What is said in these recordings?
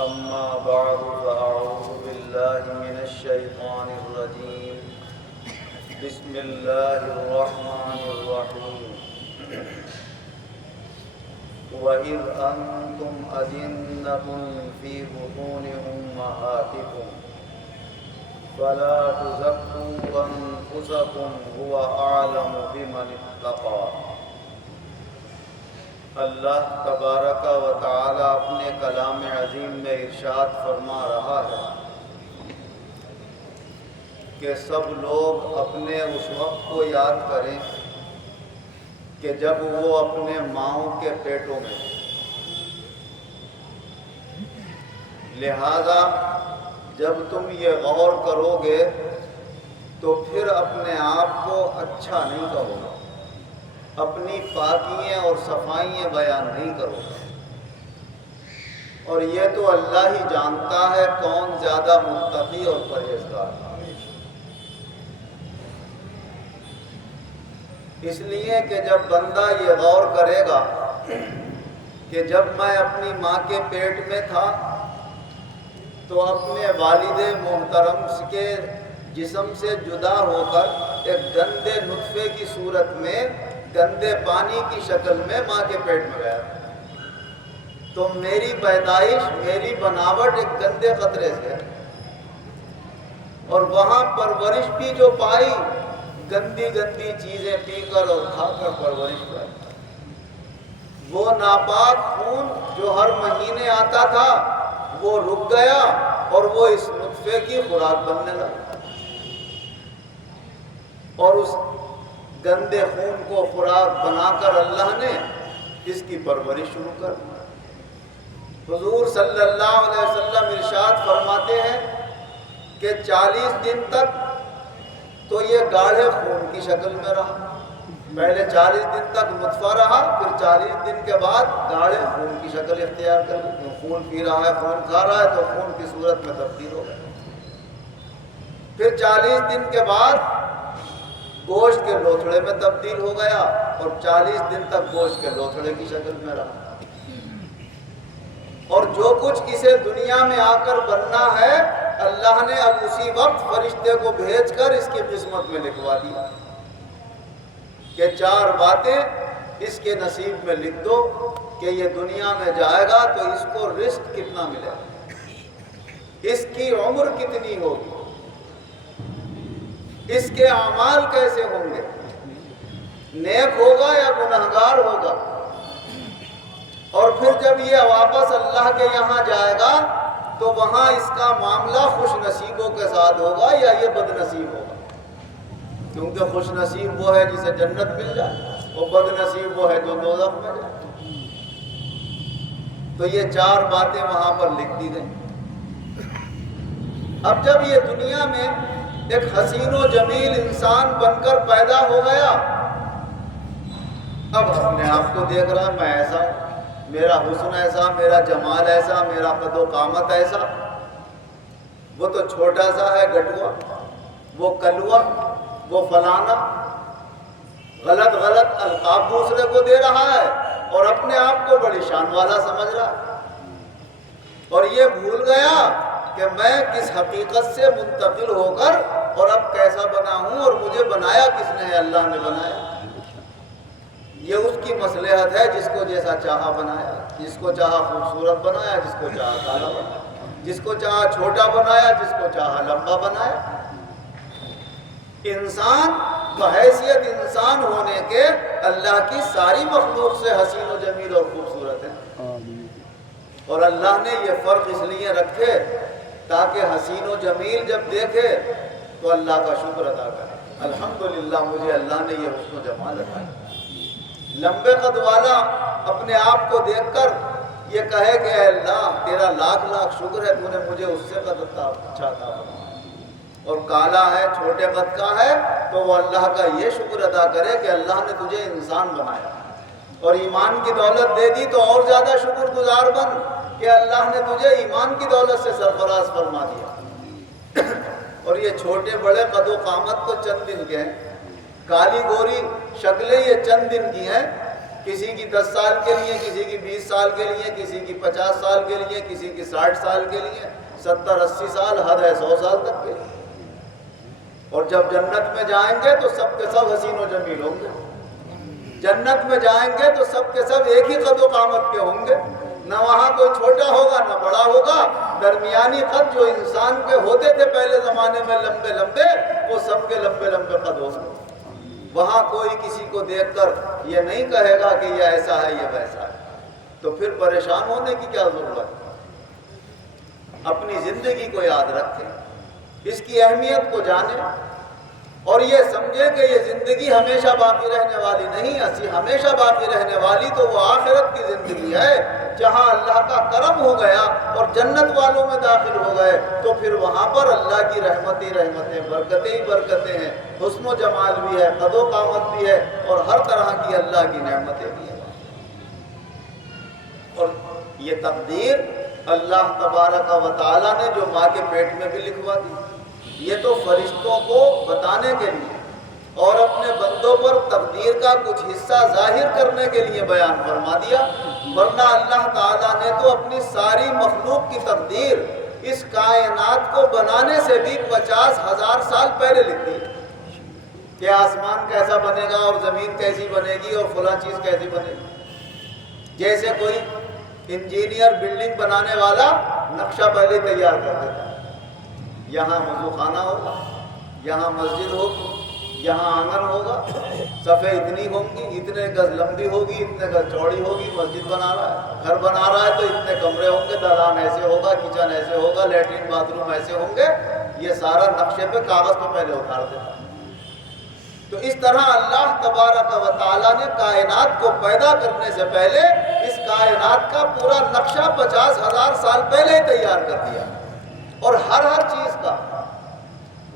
أما بعد فأعوذ بالله من الشيطان الرجيم بسم الله الرحمن الرحيم وَإِذْ أَنْتُمْ أَجِنَّةٌ فِي بُطُونِ أُمَّهَاتِكُمْ فَلَا تُزَكُّوا أَنفُسَكُمْ هُوَ أَعْلَمُ بِمَنِ اتَّقَى۔ اللہ تبارک و تعالی اپنے کلام عظیم میں ارشاد فرما رہا ہے کہ سب لوگ اپنے اس وقت کو یاد کریں کہ جب وہ اپنے ماؤں کے پیٹوں میں تھے۔ لہذا جب تم یہ غور کرو گے تو پھر اپنے آپ کو اچھا نہیں کہو گے، اپنی پاکییں اور صفائیاں بیان نہیں کرو گے، اور یہ تو اللہ ہی جانتا ہے کون زیادہ متقی اور پرہیزگار ہے۔ اس لیے کہ جب بندہ یہ غور کرے گا کہ جب میں اپنی ماں کے پیٹ میں تھا تو اپنے والد محترم کے جسم سے جدا ہو کر ایک گندے نطفے کی صورت میں گندے پانی کی شکل میں ماں کے پیٹ میں گیا، تو میری پیدائش، میری بناوٹ ایک گندے قطرے سے، اور وہاں پرورش بھی جو پائی گندی گندی چیزیں پی کر اور کھا کر پرورش پائی۔ وہ ناپاک خون جو ہر مہینے آتا تھا وہ رک گیا اور وہ اس نطفے کی خوراک بننے لگا، اور اس گندے خون کو خوراک بنا کر اللہ نے اس کی پرورش شروع کر دی۔ حضور صلی اللہ علیہ وسلم ارشاد فرماتے ہیں کہ 40 دن تک تو یہ گاڑھے خون کی شکل میں رہا، پہلے 40 دن تک نطفہ رہا، پھر 40 دن کے بعد گاڑھے خون کی شکل اختیار کر لی۔ خون پی رہا ہے، خون کھا رہا ہے تو خون کی صورت میں تبدیل ہو گیا۔ پھر 40 دن کے بعد گوشت کے لوتھڑے میں تبدیل ہو گیا، اور 40 دن تک گوشت کے لوتھڑے کی شکل میں رہا، اور جو کچھ اسے دنیا میں آ کر بننا ہے اللہ نے اب اسی وقت فرشتے کو بھیج کر اس کی قسمت میں لکھوا دیا کہ 4 باتیں اس کے نصیب میں لکھ دو کہ یہ دنیا میں جائے گا تو اس کو رزق کتنا ملے گا، اس کی عمر کتنی ہوگی، اس کے اعمال کیسے ہوں گے، نیک ہوگا یا گنہگار ہوگا، اور پھر جب یہ واپس اللہ کے یہاں جائے گا تو وہاں اس کا معاملہ خوش نصیبوں کے ساتھ ہوگا یا یہ بد نصیب ہوگا، کیونکہ خوش نصیب وہ ہے جسے جنت مل جائے، اور بد نصیب وہ ہے جو دوزخ میں جائے۔ تو یہ 4 باتیں وہاں پر لکھ دی گئی۔ اب جب یہ دنیا میں ایک حسین و جمیل انسان بن کر پیدا ہو گیا، اب اپنے آپ کو دیکھ رہا میں ایسا ہوں، میرا حسن ایسا، میرا جمال ایسا، میرا قد و قامت ایسا، وہ تو چھوٹا سا ہے گٹوا، وہ کلوا، وہ فلانا، غلط غلط القاب دوسرے کو دے رہا ہے اور اپنے آپ کو بڑی شان والا سمجھ رہا ہے، اور یہ بھول گیا کہ میں کس حقیقت سے منتقل ہو کر اور اب کیسا بنا ہوں، اور مجھے بنایا کس نے ہے، اللہ نے بنایا۔ یہ اس کی مصلحت ہے، جس کو جیسا چاہا بنایا، جس کو چاہا خوبصورت بنایا، جس کو چاہا کالا بنایا، جس کو چاہا چھوٹا بنایا، جس کو چاہا لمبا بنایا۔ انسان بحیثیت انسان ہونے کے اللہ کی ساری مخلوق سے حسین و جمیل اور خوبصورت ہے، اور اللہ نے یہ فرق اس لیے رکھے تاکہ حسین و جمیل جب دیکھے تو اللہ کا شکر ادا کرے، الحمدللہ مجھے اللہ نے یہ حسن و جمال عطا کیا۔ لمبے قد والا اپنے آپ کو دیکھ کر یہ کہے کہ اے اللہ تیرا لاکھ لاکھ شکر ہے، تو نے مجھے اس سے قد اچھا عطا فرمایا، اور کالا ہے، چھوٹے قد کا ہے، تو وہ اللہ کا یہ شکر ادا کرے کہ اللہ نے تجھے انسان بنایا، اور ایمان کی دولت دے دی تو اور زیادہ شکر گزار بن کہ اللہ نے تجھے ایمان کی دولت سے سرفراز فرما دیا۔ اور یہ چھوٹے بڑے قد و قامت تو چند دن کے ہیں، کالی گوری شکلیں یہ چند دن کی ہیں، کسی کی 10 سال کے لیے، کسی کی 20 سال کے لیے، کسی کی 50 سال کے لیے، کسی کی 60 سال کے لیے، 70-80 سال، حد ہے 100 سال تک کے لیے۔ اور جب جنت میں جائیں گے تو سب کے سب حسین و جمیل ہوں گے۔ جنت میں جائیں گے تو سب کے سب ایک ہی قد و قامت کے ہوں گے، نہ وہاں کوئی چھوٹا ہوگا نہ بڑا ہوگا، درمیانی قد جو انسان کے ہوتے تھے پہلے زمانے میں لمبے لمبے، وہ سب کے لمبے لمبے قد ہوں گے۔ وہاں کوئی کسی کو دیکھ کر یہ نہیں کہے گا کہ یہ ایسا ہے یہ ویسا ہے۔ تو پھر پریشان ہونے کی کیا ضرورت؟ اپنی زندگی کو یاد رکھیں، اس کی اہمیت کو جانیں، اور یہ سمجھے کہ یہ زندگی ہمیشہ باقی رہنے والی نہیں ہے۔ ہمیشہ باقی رہنے والی تو وہ آخرت کی زندگی ہے، جہاں اللہ کا کرم ہو گیا اور جنت والوں میں داخل ہو گئے تو پھر وہاں پر اللہ کی رحمتیں برکتیں ہی برکتیں ہیں، حسن و جمال بھی ہے، قد و قامت بھی ہے، اور ہر طرح کی اللہ کی نعمتیں بھی ہیں۔ اور یہ تقدیر اللہ تبارک و تعالیٰ نے جو ماں کے پیٹ میں بھی لکھوا دی، یہ تو فرشتوں کو بتانے کے لیے اور اپنے بندوں پر تقدیر کا کچھ حصہ ظاہر کرنے کے لیے بیان فرما دیا، ورنہ اللہ تعالیٰ نے تو اپنی ساری مخلوق کی تقدیر اس کائنات کو بنانے سے بھی 50,000 سال پہلے لکھ دی کہ آسمان کیسا بنے گا اور زمین کیسی بنے گی اور فلاں چیز کیسی بنے گی۔ جیسے کوئی انجینئر بلڈنگ بنانے والا نقشہ پہلے تیار کر دیتا ہے، یہاں وضو خانہ ہوگا، یہاں مسجد ہوگی، یہاں آنگن ہوگا، صفیں اتنی ہوں گی، اتنے گز لمبی ہوگی، اتنے گز چوڑی ہوگی۔ مسجد بنا رہا ہے، گھر بنا رہا ہے تو اتنے کمرے ہوں گے، دالان ایسے ہوگا، کچن ایسے ہوگا، لیٹرین باتھ روم ایسے ہوں گے۔ یہ سارا نقشے پہ کاغذ پہ پہلے اتار دیتا ہے۔ تو اس طرح اللہ تبارک و تعالیٰ نے کائنات کو پیدا کرنے سے پہلے اس کائنات کا پورا نقشہ 50,000 سال پہلے ہی تیار کر دیا، اور ہر چیز کا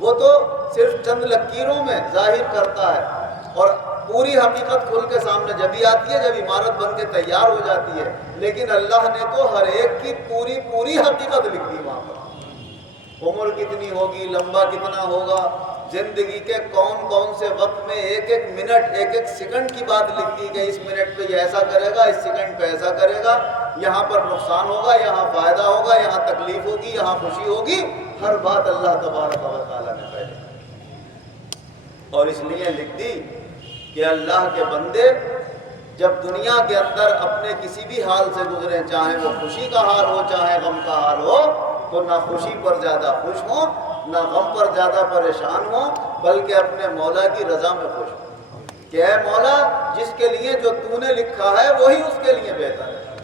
وہ تو صرف چند لکیروں میں ظاہر کرتا ہے، اور پوری حقیقت کھل کے سامنے جبھی آتی ہے جب عمارت بن کے تیار ہو جاتی ہے، لیکن اللہ نے تو ہر ایک کی پوری حقیقت لکھ دی وہاں پر۔ عمر کتنی ہوگی، لمبا کتنا ہوگا، زندگی کے کون کون سے وقت میں ایک ایک منٹ ایک ایک سیکنڈ کی بات لکھ دی کہ اس منٹ پہ یہ ایسا کرے گا، اس سیکنڈ پہ ایسا کرے گا، یہاں پر نقصان ہوگا، یہاں فائدہ ہوگا، یہاں تکلیف ہوگی، یہاں خوشی ہوگی، ہر بات اللہ تبارک و تعالیٰ نے پہلے، اور اس لیے لکھ دی کہ اللہ کے بندے جب دنیا کے اندر اپنے کسی بھی حال سے گزریں، چاہے وہ خوشی کا حال ہو چاہے غم کا حال ہو، تو نہ خوشی پر زیادہ خوش ہوں نہ غم پر زیادہ پریشان ہوں، بلکہ اپنے مولا کی رضا میں خوش ہوں کہ اے مولا جس کے لیے جو تو نے لکھا ہے وہی اس کے لیے بہتر ہے۔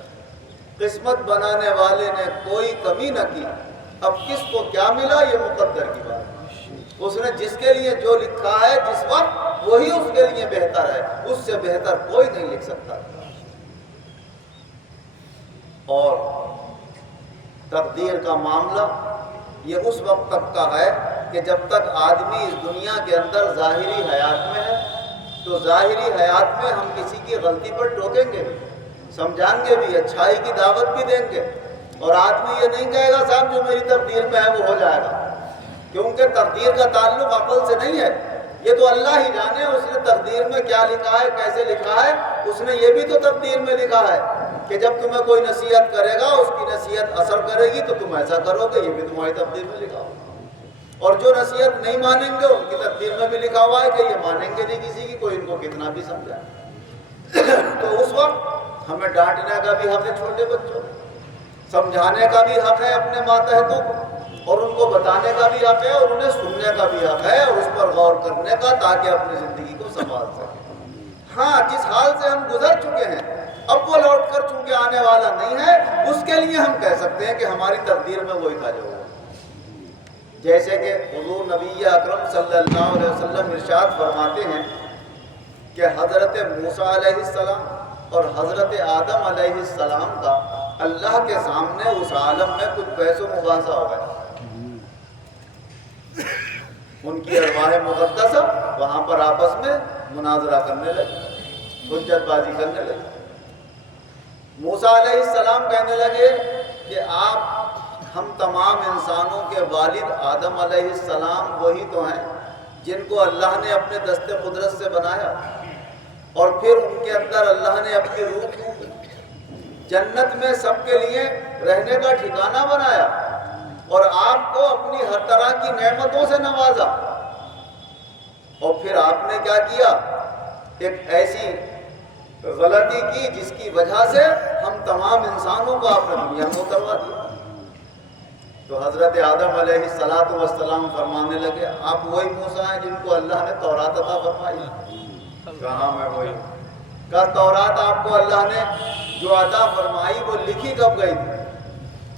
قسمت بنانے والے نے کوئی کمی نہ کی، اب کس کو کیا ملا یہ مقدر کی بات ہے۔ اس نے جس کے لیے جو لکھا ہے جس وقت وہی اس کے لیے بہتر ہے، اس سے بہتر کوئی نہیں لکھ سکتا۔ اور تقدیر کا معاملہ یہ اس وقت تک کا ہے کہ جب تک آدمی اس دنیا کے اندر ظاہری حیات میں ہے تو ظاہری حیات میں ہم کسی کی غلطی پر ٹوکیں گے بھی، سمجھائیں گے بھی، اچھائی کی دعوت بھی دیں گے، اور آدمی یہ نہیں کہے گا صاحب جو میری تقدیر میں ہے وہ ہو جائے گا، کیونکہ تقدیر کا تعلق عقل سے نہیں ہے، یہ تو اللہ ہی جانے اس نے تقدیر میں کیا لکھا ہے، کیسے لکھا ہے۔ اس نے یہ بھی تو تقدیر میں لکھا ہے کہ جب تمہیں کوئی نصیحت کرے گا اس کی نصیحت اثر کرے گی تو تم ایسا کرو گے، یہ بھی تمہاری تقدیر میں لکھا ہوا، اور جو نصیحت نہیں مانیں گے ان کی تقدیر میں بھی لکھا ہوا ہے کہ یہ مانیں گے نہیں کسی کی، کوئی ان کو کتنا بھی سمجھائے۔ تو اس وقت ہمیں ڈانٹنے کا بھی حق ہے چھوٹے بچوں، سمجھانے کا بھی حق ہے اپنے ماتحتوں کو، اور ان کو بتانے کا بھی حق ہے اور انہیں سننے کا بھی حق ہے اور اس پر غور کرنے کا، تاکہ اپنی زندگی کو سنبھال سکیں۔ ہاں جس حال سے ہم گزر چکے ہیں اب وہ لوٹ کر چونکہ آنے والا نہیں ہے، اس کے لیے ہم کہہ سکتے ہیں کہ ہماری تقدیر میں وہی تھا جو ہوا۔ جیسے کہ حضور نبی اکرم صلی اللہ علیہ وسلم ارشاد فرماتے ہیں کہ حضرت موسیٰ علیہ السلام اور حضرت آدم علیہ السلام کا اللہ کے سامنے اس عالم میں کچھ بحث و مباحثہ ہو گیا، ان کی ارواح مقدسہ وہاں پر آپس میں مناظرہ کرنے لگے، حجت بازی کرنے لگے۔ موسیٰ علیہ السلام کہنے لگے کہ ہم تمام انسانوں کے والد آدم علیہ السلام وہی تو ہیں جن کو اللہ نے اپنے دست قدرت سے بنایا، اور پھر ان کے اندر اللہ نے اپنی روح کیوں کی؟ جنت میں سب کے لیے رہنے کا ٹھکانہ بنایا اور آپ کو اپنی ہر طرح کی نعمتوں سے نوازا، اور پھر آپ نے کیا کیا؟ ایک ایسی غلطی کی جس کی وجہ سے ہم تمام انسانوں کو آپ نے دنیا میں اتروا دیا۔ تو حضرت آدم علیہ السلام فرمانے لگے آپ وہی موسیٰ ہیں جن کو اللہ نے تورات عطا فرمائی؟ کہا میں وہی۔ کہا تورات آپ کو اللہ نے جو عطا فرمائی وہ لکھی کب گئی تھی؟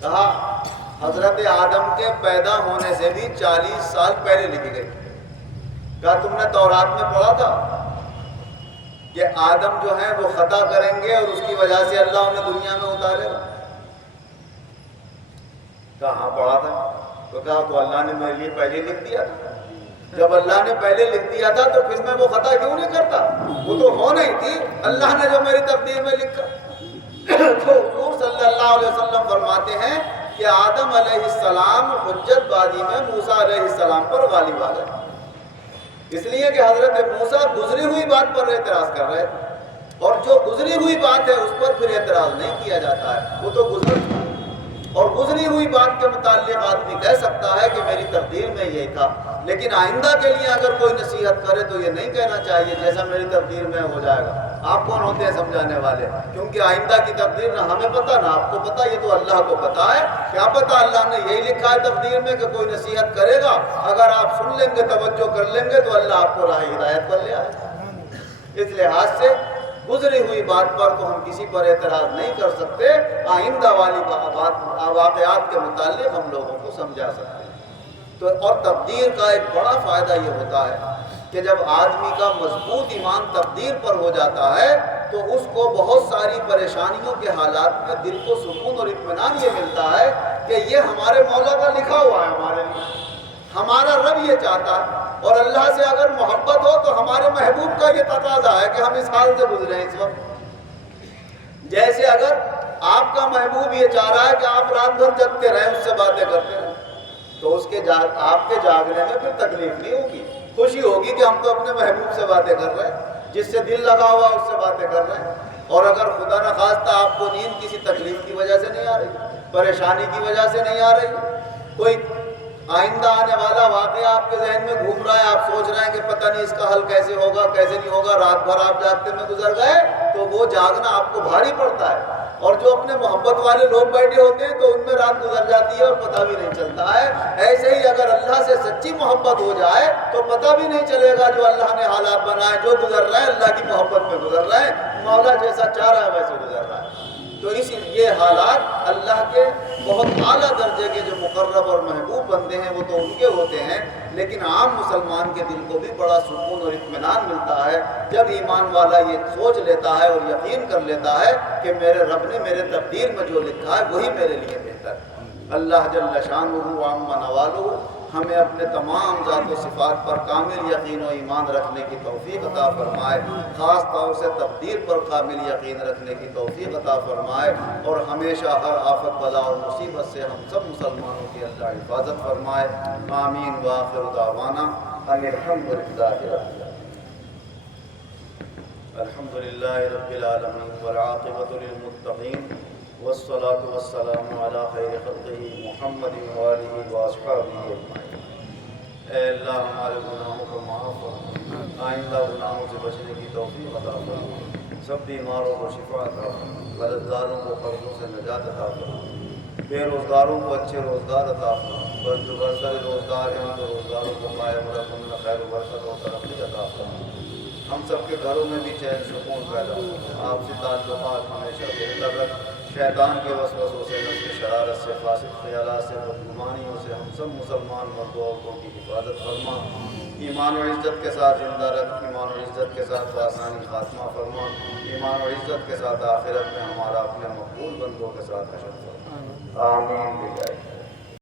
کہا حضرت آدم کے پیدا ہونے سے بھی 40 سال پہلے لکھی گئی۔ کہا تم نے تورات میں پڑھا تھا کہ آدم جو ہیں وہ خطا کریں گے اور اس کی وجہ سے اللہ انہیں دنیا میں اتارے گا؟ کہا ہاں پڑھا تھا۔ تو کہا تو اللہ نے میرے لیے پہلے لکھ دیا تھا، جب اللہ نے پہلے لکھ دیا تھا تو پھر میں وہ خطا کیوں نہیں کرتا؟ وہ تو ہو نہیں تھی، اللہ نے جو میری تقدیر میں لکھا۔ تو حضور صلی اللہ علیہ وسلم فرماتے ہیں کہ آدم علیہ السلام حجت بازی میں موسیٰ علیہ السلام پر غالب آ گئے، اس لیے کہ حضرت موسیٰ گزری ہوئی بات پر اعتراض کر رہے تھے، اور جو گزری ہوئی بات ہے اس پر پھر اعتراض نہیں کیا جاتا ہے، وہ تو گزر چکی۔ اور گزری ہوئی بات کے متعلق آدمی کہہ سکتا ہے کہ میری تقدیر میں یہی تھا، لیکن آئندہ کے لیے اگر کوئی نصیحت کرے تو یہ نہیں کہنا چاہیے جیسا میری تقدیر میں ہو جائے گا۔ آپ کون ہوتے ہیں سمجھانے والے؟ کیونکہ آئندہ کی تقدیر نہ ہمیں پتہ نہ آپ کو پتہ، یہ تو اللہ کو پتہ ہے۔ کیا پتہ اللہ نے یہی لکھا ہے تقدیر میں کہ کوئی نصیحت کرے گا، اگر آپ سن لیں گے توجہ کر لیں گے تو اللہ آپ کو راہ ہدایت پر لے آئے گا۔ اس لحاظ سے گزری ہوئی بات پر تو ہم کسی پر اعتراض نہیں کر سکتے، آئندہ والی واقعات کے متعلق ہم لوگوں کو سمجھا سکتے ہیں۔ تو اور تقدیر کا ایک بڑا فائدہ یہ ہوتا ہے کہ جب آدمی کا مضبوط ایمان تقدیر پر ہو جاتا ہے تو اس کو بہت ساری پریشانیوں کے حالات میں دل کو سکون اور اطمینان یہ ملتا ہے کہ یہ ہمارے مولا کا لکھا ہوا ہے ہمارے لیے، ہمارا رب یہ چاہتا ہے۔ اور اللہ سے اگر محبت ہو تو ہمارے محبوب کا یہ تقاضا ہے کہ ہم اس حال سے گزریں اس وقت۔ جیسے اگر آپ کا محبوب یہ چاہ رہا ہے کہ آپ رات بھر جگتے رہیں، اس سے باتیں کرتے رہیں، تو اس کے آپ کے جاگنے میں پھر تکلیف نہیں ہوگی، خوشی ہوگی کہ ہم تو اپنے محبوب سے باتیں کر رہے ہیں، جس سے دل لگا ہوا اس سے باتیں کر رہے ہیں۔ اور اگر خدا نخواستہ آپ کو نیند کسی تکلیف کی وجہ سے نہیں آ رہی، پریشانی کی وجہ سے نہیں آ رہی، کوئی آئندہ آنے والا واقعہ آپ کے ذہن میں گھوم رہا ہے، آپ سوچ رہے ہیں کہ پتہ نہیں اس کا حل کیسے ہوگا کیسے نہیں ہوگا، رات بھر آپ جاگتے میں گزر گئے، تو وہ جاگنا آپ کو بھاری پڑتا ہے۔ اور جو اپنے محبت والے لوگ بیٹھے ہوتے ہیں تو ان میں رات گزر جاتی ہے اور پتہ بھی نہیں چلتا ہے۔ ایسے ہی اگر اللہ سے سچی محبت ہو جائے تو پتہ بھی نہیں چلے گا جو اللہ نے حالات بنائے، جو گزر رہے ہیں اللہ کی محبت میں گزر رہے ہیں، مولا جیسا چاہ رہا ہے ویسے گزر رہا ہے۔ تو اس یہ حالات اللہ کے بہت اعلیٰ درجے کے جو مقرب اور محبوب بندے ہیں وہ تو ان کے ہوتے ہیں، لیکن عام مسلمان کے دل کو بھی بڑا سکون اور اطمینان ملتا ہے جب ایمان والا یہ سوچ لیتا ہے اور یقین کر لیتا ہے کہ میرے رب نے میرے تقدیر میں جو لکھا ہے وہی میرے لیے بہتر ہے۔ اللہ جل شانہ وعم نوالہ ہمیں اپنے تمام ذات و صفات پر کامل یقین و ایمان رکھنے کی توفیق عطا فرمائے، خاص طور سے تقدیر پر کامل یقین رکھنے کی توفیق عطا فرمائے، اور ہمیشہ ہر آفت بلا اور مصیبت سے ہم سب مسلمانوں کی اللہ حفاظت فرمائے۔ آمین وآخر دعوانا ان الحمد للہ رب العالمین والعاقبۃ للمتقین والصلاة والسلام علی خیر خلقہ محمد وآلہ واصحابہ اجمعین۔ اے اللہ ہمارے گناہوں کو معاف فرما، آئندہ گناہوں سے بچنے کی توفیق عطا فرما، سب بیماروں کو شفا عطا فرما، قرضداروں کو قرضوں سے نجات عطا فرما، بے روزگاروں کو اچھے روزگار عطا فرما، جو برسر روزگار ہیں ان کے روزگاروں کو قائم رکھ، ان میں خیر و برکت و ترقی عطا فرما، ہم سب کے گھروں میں بھی چین سکون پیدا ہو، آپ سے تعلقات ہمیشہ بہتر رکھ، شیطان کے وسوسوں سے، نفس کی شرارت سے، فاسد خیالات سے، بدگمانیوں سے ہم سب مسلمان مرد و عورتوں کی حفاظت فرما، ایمان و عزت کے ساتھ زندہ رکھ، ایمان و عزت کے ساتھ بآسانی خاتمہ فرما، ایمان و عزت کے ساتھ آخرت میں ہمارا اپنے مقبول بندوں کے ساتھ حشر فرما، آمین۔